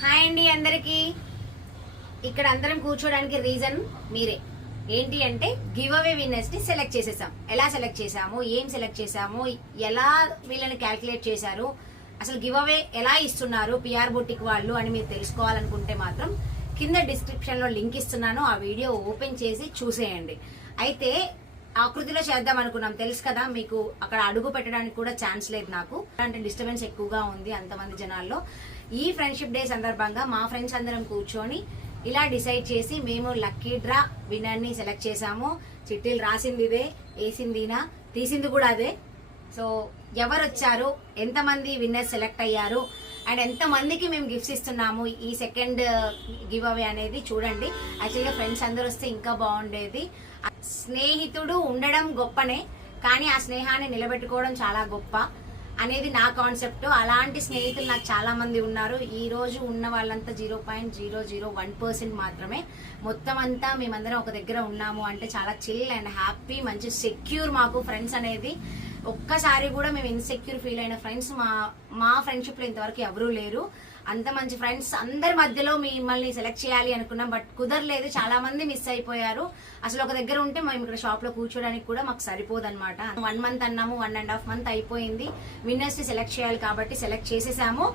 Hi అండి అందరికి. ఇక్కడ అందరం కూర్చోడానికి రీజన్ మీరే. ఏంటి అంటే గివ్ అవే విన్నర్స్ ని సెలెక్ట్ చేసేసాం. ఎలా సెలెక్ట్ చేసాము, ఏం సెలెక్ట్ చేసాము, ఎలా వీళ్ళని క్యాల్కులేట్ చేశారు, అసలు గివ్ అవే ఎలా ఇస్తున్నారు పిఆర్ బొటిక్ వాళ్ళు అని మీరు తెలుసుకోవాలనుకుంటే మాత్రం కింద డిస్క్రిప్షన్ లో లింక్ ఇస్తున్నాను. ఆ వీడియో ఓపెన్ చేసి చూసేయండి. అయితే ఆకృతిలో చేద్దాం అనుకున్నాం, తెలుసు కదా మీకు. అక్కడ అడుగు పెట్టడానికి కూడా ఛాన్స్ లేదు నాకు, అంటే డిస్టర్బెన్స్ ఎక్కువగా ఉంది అంతమంది జనాల్లో. ఈ ఫ్రెండ్షిప్ డే సందర్భంగా మా ఫ్రెండ్స్ అందరం కూర్చొని ఇలా డిసైడ్ చేసి మేము లక్కీ డ్రా విన్నర్ ని సెలెక్ట్ చేసాము. చిట్టీలు రాసింది ఇదే, వేసిందినా, తీసింది కూడా అదే. సో ఎవరు వచ్చారు, ఎంతమంది విన్నర్ సెలెక్ట్ అయ్యారు అండ్ ఎంత మందికి మేము గిఫ్ట్స్ ఇస్తున్నాము ఈ సెకండ్ గివ్ అవే అనేది చూడండి. యాక్చువల్గా ఫ్రెండ్స్ అందరూ వస్తే ఇంకా బాగుండేది. స్నేహితుడు ఉండడం గొప్పనే, కానీ ఆ స్నేహాన్ని నిలబెట్టుకోవడం చాలా గొప్ప అనేది నా కాన్సెప్ట్. అలాంటి స్నేహితులు నాకు చాలా మంది ఉన్నారు. ఈ రోజు ఉన్న వాళ్ళంతా 0.001% మాత్రమే. మొత్తం అంతా మేమందరం ఒక దగ్గర ఉన్నాము అంటే చాలా చిల్ అండ్ హ్యాపీ, మంచి సెక్యూర్ మాకు ఫ్రెండ్స్ అనేది. ఒక్కసారి కూడా మేము ఇన్సెక్యూర్ ఫీల్ అయిన ఫ్రెండ్స్ మా ఫ్రెండ్షిప్ లో ఇంతవరకు ఎవరూ లేరు. అంత మంచి ఫ్రెండ్స్ అందరి మధ్యలో మిమ్మల్ని సెలెక్ట్ చేయాలి అనుకున్నాం, బట్ కుదరలేదు. చాలా మంది మిస్ అయిపోయారు. అసలు ఒక దగ్గర ఉంటే మేము ఇక్కడ షాప్ లో కూర్చోడానికి కూడా మాకు సరిపోదన్నమాట. 1 మంత్ అన్నాము, 1.5 మంత్ అయిపోయింది. విన్నర్స్ ని సెలెక్ట్ చేయాలి కాబట్టి సెలెక్ట్ చేసేసాము.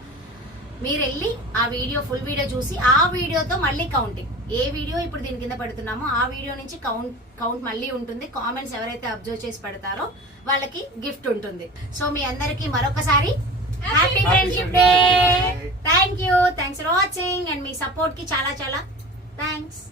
మీరు వెళ్ళి ఆ వీడియో, ఫుల్ వీడియో చూసి ఆ వీడియోతో మళ్ళీ కౌంటింగ్, ఏ వీడియో ఇప్పుడు దీని కింద పెడుతున్నామో ఆ వీడియో నుంచి కౌంట్ మళ్ళీ ఉంటుంది. కామెంట్స్ ఎవరైతే అబ్జర్వ్ చేసి పెడతారో వాళ్ళకి గిఫ్ట్ ఉంటుంది. సో మీ అందరికి మరొకసారి happy friendship day. Thanks for watching and me support కి చాలా చాలా థ్యాంక్స్.